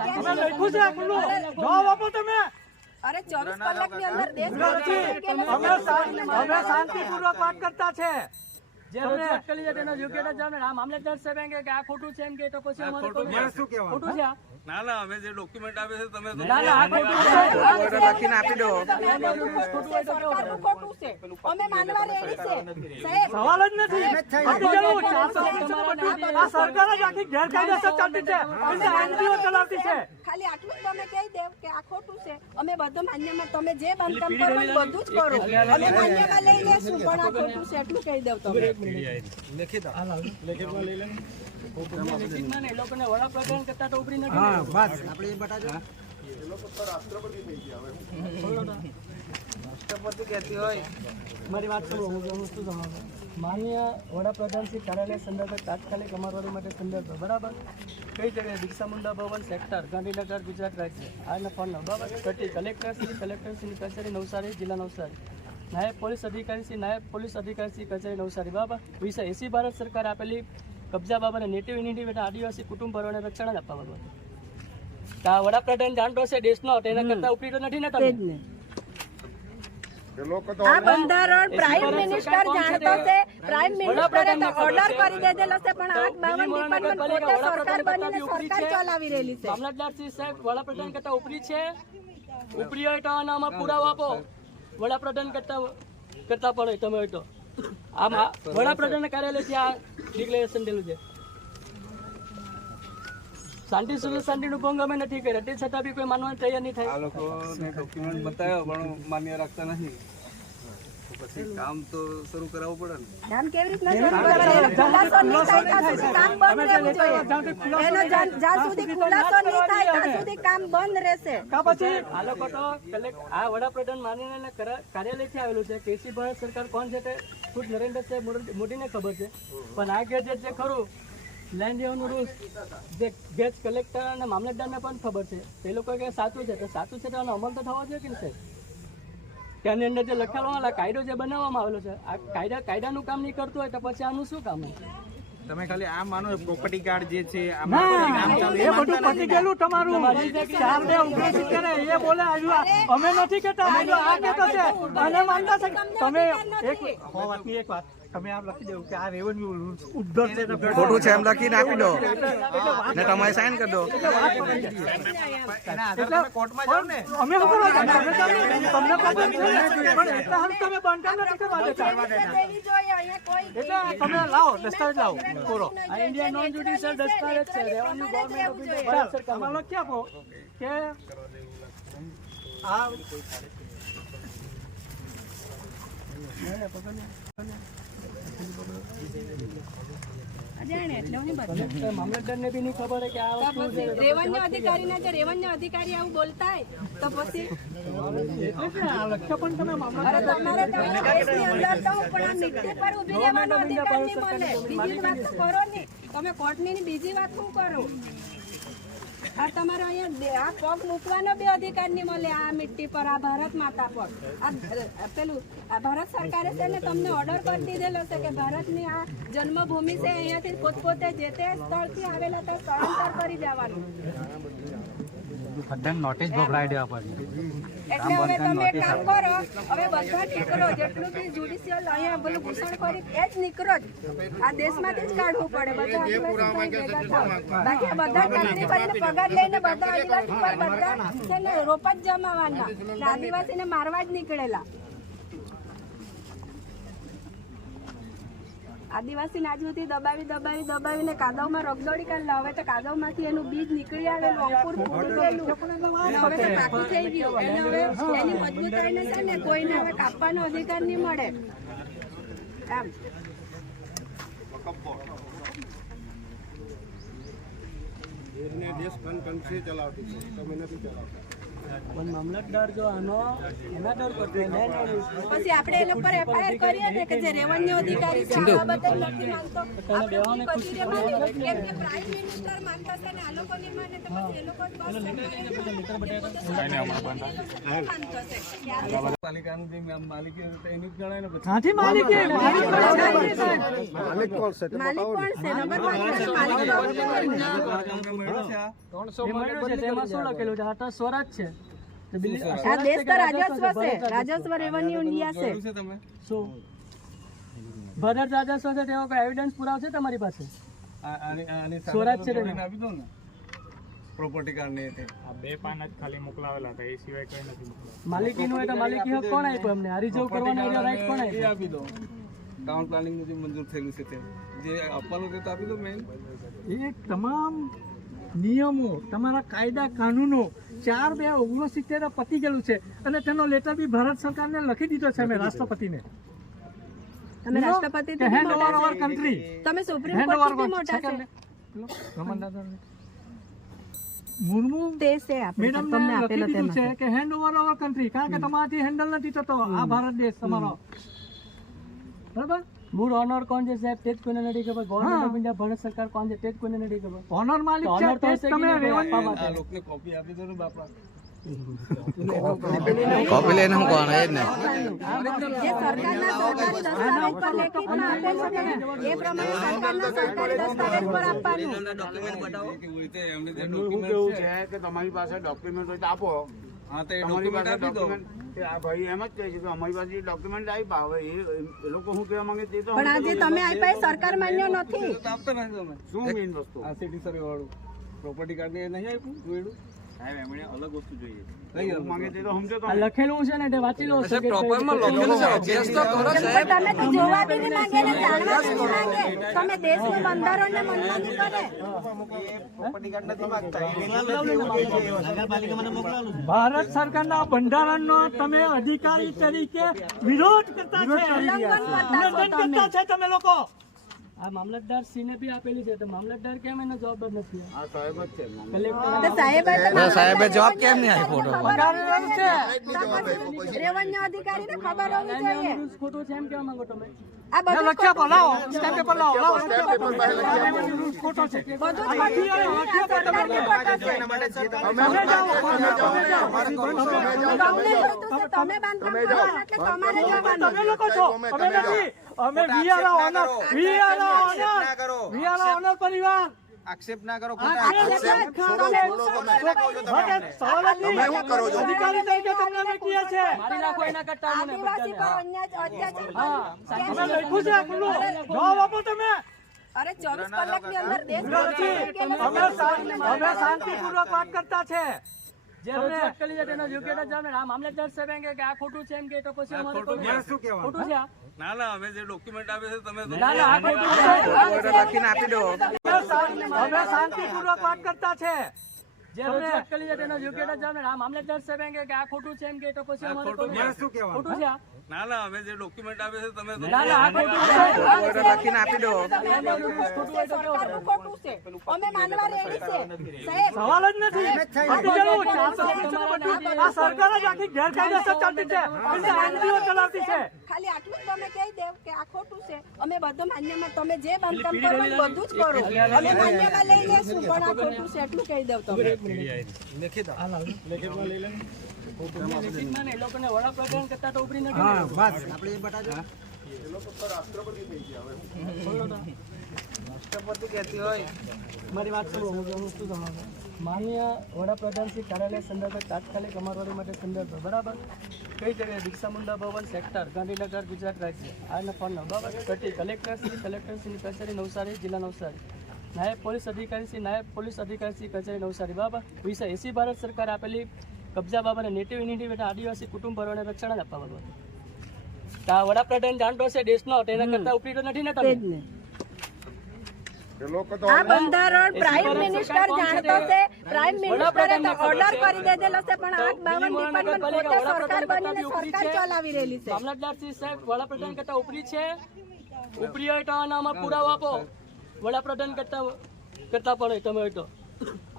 લખ્યું છે ખુલ્લું. જવાબ આપો તમે. અરે ચોવીસ કલાકની અંદર અમે શાંતિપૂર્વક વાત કરતા છે. જે રજૂઆત કરી છે તેનો યોગ્ય જવાબ આ મામલતદાર સાહેબ કે આ ખોટું છે એમ કે તો પછી અમારે ખોટું ખોટું ખોટું છે. ના ના અમે જે ડોક્યુમેન્ટ આપે છે તમે ના ના આ ખોટું છે. લખીને આપી દો. ખોટું છે અમે માનવા રેડી છે. સાહેબ સવાલ જ નથી. પતી ગયું. ચારસો પચીસનું બધું. આ સરકાર જ આખી ગેરકાયદેસર ચાલતી છે. એટલે ચલાવતી છે. ખાલી આટલું તમે કહી દેવ કે આ ખોટું છે. અમે બધું માન્યમાં તમે જે બાંધકામ કરો એ બધું જ કરો. અમે માન્યમાં લઈ લેશું પણ આ ખોટું છે એટલું કહી દેવ તમે. મારી વાત કરું હું શું માન્ય વડાપ્રધાન શ્રી કાર્યાલય સંદર્ભે તાત્કાલિક અમારવાડી માટે સંદર્ભ બરાબર કઈ જગ્યાએ દીક્ષા મુંડા ભવન સેક્ટર ગાંધીનગર ગુજરાત રાજ્ય આ નંબર બરાબર કલેક્ટર શ્રી કલેક્ટર શ્રી કચેરી નવસારી જિલ્લા નવસારી નાયબ પોલીસ અધિકારી શ્રી નાયબ પોલીસ અધિકારી શ્રી કચેરી નવસારી બાબા વિશે એસી ભારત સરકાર આપેલી કબજા બાબાને નેટિવ ઇન્ડિવિડ આદિવાસી કુટુંબ પરિવારને રક્ષણ આપવા બાબત તો આ વડાપ્રધાન જાણતો છે દેશનો તેના કરતા ઉપરી તો નથી ને તમે? આ બંધારણ પ્રાઇમ મિનિસ્ટર જાણતો છે પ્રાઇમ મિનિસ્ટરે તો ઓર્ડર કરી દીધેલો છે પણ આ બાવન ડિપાર્ટમેન્ટ પોતે સરકાર બનીને સરકાર ચલાવી રહેલી છે. મામલતદાર સાહેબ વડાપ્રધાન કરતા ઉપરી છે? ઉપરી હોય તો આનામાં પુરાવો આપો. વડાપ્રધાન કરતા કરતા પડે તમે હોય તો. આમ આ વડાપ્રધાન કાર્યાલયથી આ ડિક્લેરેશન દેલું છે. શાંતિ સુરત શાંતિનું ભંગ અમે નથી કર્યા. તે છતાં બી કોઈ માનવાની તૈયાર નહીં થાય. આ લોકોને ડોક્યુમેન્ટ બતાવ્યો, પણ માન્ય રાખતા નથી. પછી કામ તો શરૂ કરાવવું પડે ને. કામ કેવી રીતના શરૂ કરવાનું? ખુલાસો નહીં થાય ત્યાં સુધી કામ બંધ રહેવું જોઈએ. એનો જ્યાં સુધી ખુલાસો નહીં થાય ત્યાં સુધી કામ બંધ રહેશે. કા પછી? આ લોકો તો આ વડાપ્રધાન માનીને કાર્યાલયથી આવેલું છે. કેસી ભારત સરકાર કોણ છે તે ખુદ નરેન્દ્ર સાહેબ મોદી- મોદીને ખબર છે. પણ આ ગેજેટ જે ખરું લેન્ડ રેવન્યુ રૂલ્સ જે ગેજ કલેક્ટર અને મામલતદારને પણ ખબર છે. તે લોકો કે સાચું છે તો સાચું છે તો અમલ તો થવો જોઈએ કે નહીં તેની અંદર જે લખેલો આ કાયદો જે બનાવવામાં આવેલો છે આ કાયદા કાયદાનું કામ નહીં કરતું હોય તો પછી આનું શું કામ હોય? તમે ખાલી આ માનો પ્રોપર્ટી કાર્ડ જે છે એ બધું પતી ગયેલું તમારું. ચાર બે એ બોલે આવ્યું અમે નથી કેતા આ કેતો છે. અને માનતા છે તમે એક હો વાતની એક વાત. તમે આમ લખી દેવું કે આ રેવન્યુ ઉદ્ધર છે ખોટું છે એમ લખીને આપી દો. ને તમારે સાઈન કરી દો. કોર્ટમાં જાવ ને. અમે તમને છે. પણ એટલા હાલ તમે અહીંયા કોઈ એટલે તમે લાવો દસ્તાવેજ લાવો પૂરો. આ ઇન્ડિયા નોન જ્યુડિશિયલ દસ્તાવેજ છે. રેવન્યુ ગવર્મેન્ટ ઓફ ઇન્ડિયા તમે લખી આપો કે આ અજાણે એટલે હું બધું મામલતદારને બી નહીં ખબર કે આ વસ્તુ પછી રેવન્યુ અધિકારીના જો રેવન્યુ અધિકારી આવું બોલતા તો પછી પણ તમે મામલા તમારે તો અંદર તો પણ આ મિટ્ટી પર ઊભી રહેવાનો અધિકાર નહીં મળે. બીજી વાત તો કરો ને તમે કોર્ટની ની બીજી વાત શું કરો? આ તમારે અહીંયા આ પગ મૂકવાનો બી અધિકાર નહીં મળે, આ મિટ્ટી પર, આ ભારત માતા પર. આ પેલું, આ ભારત સરકારે છે ને તમને ઓર્ડર કરી દીધેલો છે કે ભારતની આ જન્મભૂમિ છે અહીંયાથી પોતપોતે જે તે સ્થળથી આવેલા તો સ્થળાંતર કરી જવાનું નોટિસ ભોગડાવી દેવા પડી. એટલે હવે તમે એક કામ કરો હવે બધા નીકળો જેટલું બી જ્યુડિશિયલ અહીંયા બોલું ઘૂસણ કરી એ જ નીકળો જ. આ દેશમાંથી જ કાઢવું પડે બધા આદિવાસી ભેગા થાવ. બાકી બધા ચાકરી કરીને પગાર લઈને બધા આદિવાસી પર બધા છે ને રોપ જ જમાવાના આદિવાસીને મારવા જ નીકળેલા. આદિવાસી સુધી દબાવી દબાવી દબાવીને કાદવમાં રગદોડી કાઢલા હવે તો કાદવમાંથી એનું બીજ નીકળી આવેલું અંકુર ફૂટી ગયેલું. હવે તો પાકું થઈ ગયું. એને હવે એની મજબૂતાઈને છે ને કોઈને હવે કાપવાનો અધિકાર નહીં મળે. એમ. દેશ કન કન્ટ્રી ચલાવતી છે. તમે નથી ચલાવતા. પણ મામલતદાર જો આનો એના ડર કરતો પછી આપણે એ લોકો પર એફઆઈઆર કરીએ ને કે જે રેવન્યુ અધિકારી છે આ બદલ નથી માનતો. આપણે પછી કેમ કે પ્રાઇમ મિનિસ્ટર માનતા છે ને આ લોકો ની માને તો પછી એ લોકો જ બસ માનતો છે ક્યારે પાલિકાનું જે મા- માલિકી હોય તો એની જ ગણાય ને પછી. કાંથી માલિકી માલિક કોણ છે? માલિક કોણ છે? નગર પાલિકાનો માલિક તો આપણે હોય ને. મળ્યો છે? આ એ મળ્યું છે? તેમાં શું લખેલું છે? આ તો સ્વરાજ છે. આ દેશ તો રાજસ્વ છે. રાજસ્વ રેવન્યુ ઇન્ડિયા છે. ભરત રાજસ્વ છે. તેવો કોઈ એવિડન્સ પુરાવો છે તમારી પાસે? સ્વરાજ છે આપી દો ને. પ્રોપર્ટી કાર્ડ ને બે પાન જ ખાલી મોકલાવેલા હતા એ સિવાય કઈ નથી મોકલાવેલું. માલિકીનું હોય તો માલિકી હક કોણ આપ્યો અમને આ રિઝર્વ કરવાનો રાઈટ કોણ એ આપી દો. ટાઉન પ્લાનિંગનું જે મંજૂર થયેલું છે તે. જે આપવાનું તે આપી દો મેન એ તમામ નિયમો તમારા કાયદા કાનૂનો ચાર બે ઓગણસિત્તેર પતી ગયેલું છે. અને તેનો લેટર બી ભારત સરકારને લખી દીધો છે અમે રાષ્ટ્રપતિને. તમે રાષ્ટ્રપતિ હેન્ડ ઓવર અવર કન્ટ્રી તમે સુપ્રીમ કોર્ટ મોટા છે. મુર્મુ તે છે આપણે મેડમ તમને આપેલો છે. કે હેન્ડ ઓવર કન્ટ્રી કારણ કે તમારાથી હેન્ડલ નથી થતો આ ભારત દેશ તમારો. બરાબર? મૂળ ઓનર કોણ છે સાહેબ? તે જ કોઈને નથી ખબર. ગવર્મેન્ટ ઓફ ઇન્ડિયા ભારત સરકાર કોણ છે? તે જ કોઈને નથી ખબર. ઓનર માલિક છે તો જ તમે રેવન્યુ આ લોકોને કોપી આપી દો ને બાપા. કોપી લઈને હું કોણ? એ જ ને. જે સરકારના સરકારી દસ્તાવેજ પર લેખિતમાં આપેલું છે એ પ્રમાણે સરકારના સરકારી દસ્તાવેજ પર આપવાનું. કે હોય એમને ડોક્યુમેન્ટ છે છે કે તમારી પાસે ડોક્યુમેન્ટ હોય તો આપો. હા તો એ ડોક્યુમેન્ટ આપી દો. આ ભાઈ એમ જ કહે છે કે અમારી પાસે ડોક્યુમેન્ટ આપ્યા હવે એ એ લોકો શું કહેવા માંગે તે તો પણ આજે તમે આપ્યા એ સરકાર માન્ય નથી. તો આપતા નથી તમે શું મેઇન વસ્તુ? આ સિટી સર્વે વાળું. પ્રોપર્ટી કાર્ડ એ નહીં આપ્યું જોયેલું? સાહેબ એમણે અલગ વસ્તુ જોઈએ કઈ માંગે તે તો સમજો આ લખેલું છે ને તે વાંચી લો પણ તમે તો જોવા બી નહીં માંગે ને જાણવા બી નહીં માંગે. તમે દેશનું બંધારણને મનમાની કરે ભારત સરકારના બંધારણનો તમે અધિકારી તરીકે વિરોધ કરતા છે. ઉલ્લંઘન કરતા છો કરતા છે તમે લોકો. આ મામલતદાર શ્રી બી આપેલી છે તો મામલતદાર કેમ એનો જવાબદાર નથી આ સાહેબ જ છે. કલેક્ટર તો સાહેબ તો સાહેબે જવાબ કેમ નહીં આપ્યો તો? રેવન્યુ અધિકારીને ખબર હોવી જોઈએ. ખોટો છે એમ કેવા માંગો તમે? આ બધું લખ્યા પર લાવો સ્ટેમ્પ પેપર લાવો લાવો. સ્ટેમ્પ પેપર ખોટો છે. બધું જ આખી ખોટું છે. છે. તમે બાંધકામ કરવાના એટલે તમારે જવાનું. તમે લોકો છો. અમે નથી. અમે we are owner we are owner we are owner પરિવાર. આક્ષેપ ના કરો અધિકારી તરીકે તમને અમે કહીએ છે મારી નાખો એના કરતા મને આદિવાસી પર અન્યાય અત્યાચાર અમે લખ્યું છે ખુલ્લું. જવાબ આપો તમે. અરે ચોવીસ કલાકની અંદર દેશ નથી અમે શાંતિ- અમે શાંતિપૂર્વક વાત કરતા છે. જે તેનો યોગ્ય જવાબ આ મામલતદાર સાહેબ કે આ ખોટું છે એમ કે તો પછી અમારે ખોટું ખોટું છે આ? ના ના અમે જે ડોક્યુમેન્ટ આપે છે તમે તો ના ના આ ખોટું લખીને આપી દો અમે શાંતિ- અમે શાંતિપૂર્વક વાત કરતા છે જે રજૂઆત કરી છે તેનો યોગ્ય જવાબ આ મામલતદાર સાહેબ એમ કે આ ખોટું છે એમ કે તો પછી અમારે ખોટું કોઈ- ખોટું છે ના ના અમે જે ડોક્યુમેન્ટ આપે છે તમે ના ના આ ખોટું છે લખીને આપી દો ખોટું છે અમે માનવા રેડી છે સવાલ જ નથી પતી ગયું. ચારસો ઓગણીસનું બધું. આ સરકાર જ આખી ગેરકાયદેસર ચાલતી છે એટલે NGO ચલાવતી છે ખાલી આટલું જ તમે કહી દેવ કે આ ખોટું છે અમે બધું માન્યમાં તમે જે બાંધકામ કરો બધું જ કરો અમે માન્યમાં લઈ લેશું પણ આ ખોટું છે એટલું કહી દઉં તમે એ લોકોને વડાપ્રધાન કરતા તો ઉપરી નથી મારી વાત સાંભળો, હું હું શું સમજાવું છું? માનનીય વડાપ્રધાન શ્રી કાર્યાલય સંદર્ભે તાત્કાલિક અમારવાડી માટે સંદર્ભ બરાબર? કઈ જગ્યાએ? દીક્ષા મુંડા ભવન સેક્ટર ગાંધીનગર ગુજરાત રાજ્ય. આ ફોન નંબર બરાબર કલેક્ટર શ્રી કલેક્ટર શ્રી કચેરી નવસારી જિલ્લા નવસારી. નાયબ પોલીસ અધિકારી શ્રી નાયબ પોલીસ અધિકારી શ્રી કચેરી નવસારી બાબા વિષય એસી ભારત સરકાર આપેલી કબજા બાબાને નેટિવ યુનિટી આદિવાસી કુટુંબ ભરોને રક્ષણ જ આપવા બાબત. તો વડાપ્રધાન જાણતો છે દેશનો તેના કરતા ઉપરી તો નથી ને તમે? આ બંધારણ પ્રાઇમ મિનિસ્ટર જાણતો છે પ્રાઇમ મિનિસ્ટરે તો ઓર્ડર કરી દીધેલો છે પણ આઠ બાવન ડિપાર્ટમેન્ટ પોતે સરકાર બનીને સરકાર ચલાવી રહેલી છે. મામલતદાર સાહેબ વડાપ્રધાન કરતા ઉપરી છે? ઉપરી હોય તો આમાં પુરાવો આપો. વડાપ્રધાન કરતા કરતા પણ તમે તો.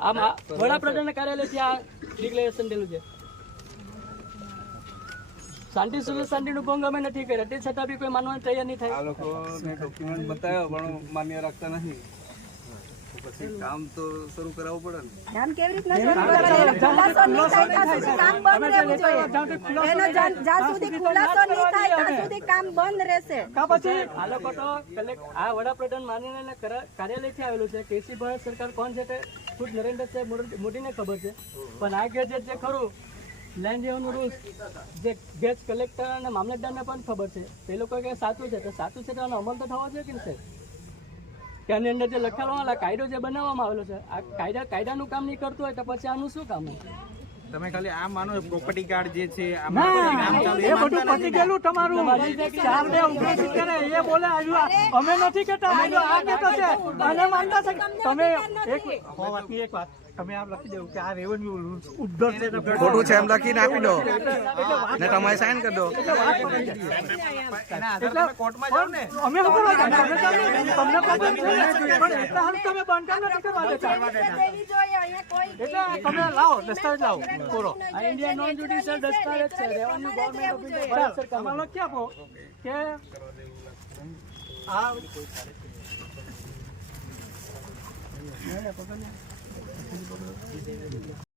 આમ વડાપ્રધાનના કાર્યાલયથી આ ડિક્લેરેશન થયેલું છે. શાંતિ સુરત શાંતિનું ભંગ અમે નથી કર્યા. તે છતાં બી કોઈ માનવાની તૈયાર નહીં થાય. આ લોકો ડોક્યુમેન્ટ બતાવ્યો, પણ માન્ય રાખતા નથી. પછી કામ તો શરૂ કરાવવું પડે ને. કામ કેવી રીતના શરૂ કરવાનું? ખુલાસો નહીં થાય ત્યાં સુધી કામ બંધ રહેવું જોઈએ. એનો જ્યાં સુધી ખુલાસો નહીં થાય ત્યાં સુધી કામ બંધ રહેશે. કા પછી? આ લોકો તો કલેક્ટ આ વડાપ્રધાન માનીને કાર્યાલયથી આવેલું છે. કેસી ભારત સરકાર કોણ છે તે ખુદ નરેન્દ્ર સાહેબ મોદી- મોદીને ખબર છે. પણ આ ગેજેટ જે ખરું લેન્ડ રેવન્યુ રૂલ્સ જે ગેસ કલેક્ટર અને મામલતદારને પણ ખબર છે. તે લોકો કે સાચું છે. તો સાચું છે તો આનો અમલ તો થવો જોઈએ કે નહીં સાહેબ? કે આની અંદર જે લખેલો કાયદો જે બનાવવામાં આવેલો છે આ કાયદા કાયદાનું કામ નહીં કરતું હોય તો પછી આનું શું કામ હોય? તમે ખાલી આ માનો પ્રોપર્ટી કાર્ડ જે છે એ બધું પતી ગયેલું તમારું. ચાર બે એ બોલે આવ્યું અમે નથી કેતા આ. કેતો છે. અને માનતા છે. તમે એક હો એક વાત. તમે આમ લખી દેવું કે આ રેવન્યુ રૂલ્સ ઉદ્ધર છે ખોટું છે એમ લખીને આપી દો. ને તમારે સાઈન કરી દો. એટલે. અમે. તમને છે પણ એટલા તમે નથી કરવા દેતા. એટલે તમે લાવો દસ્તાવેજ લાવો. પૂરો આ ઇન્ડિયા નોન જ્યુડિશિયલ દસ્તાવેજ છે રેવન્યુ ગવર્મેન્ટ ઓફ ઇન્ડિયા સરકાર આમાં લખી આપો કે આ いいねえだけどな。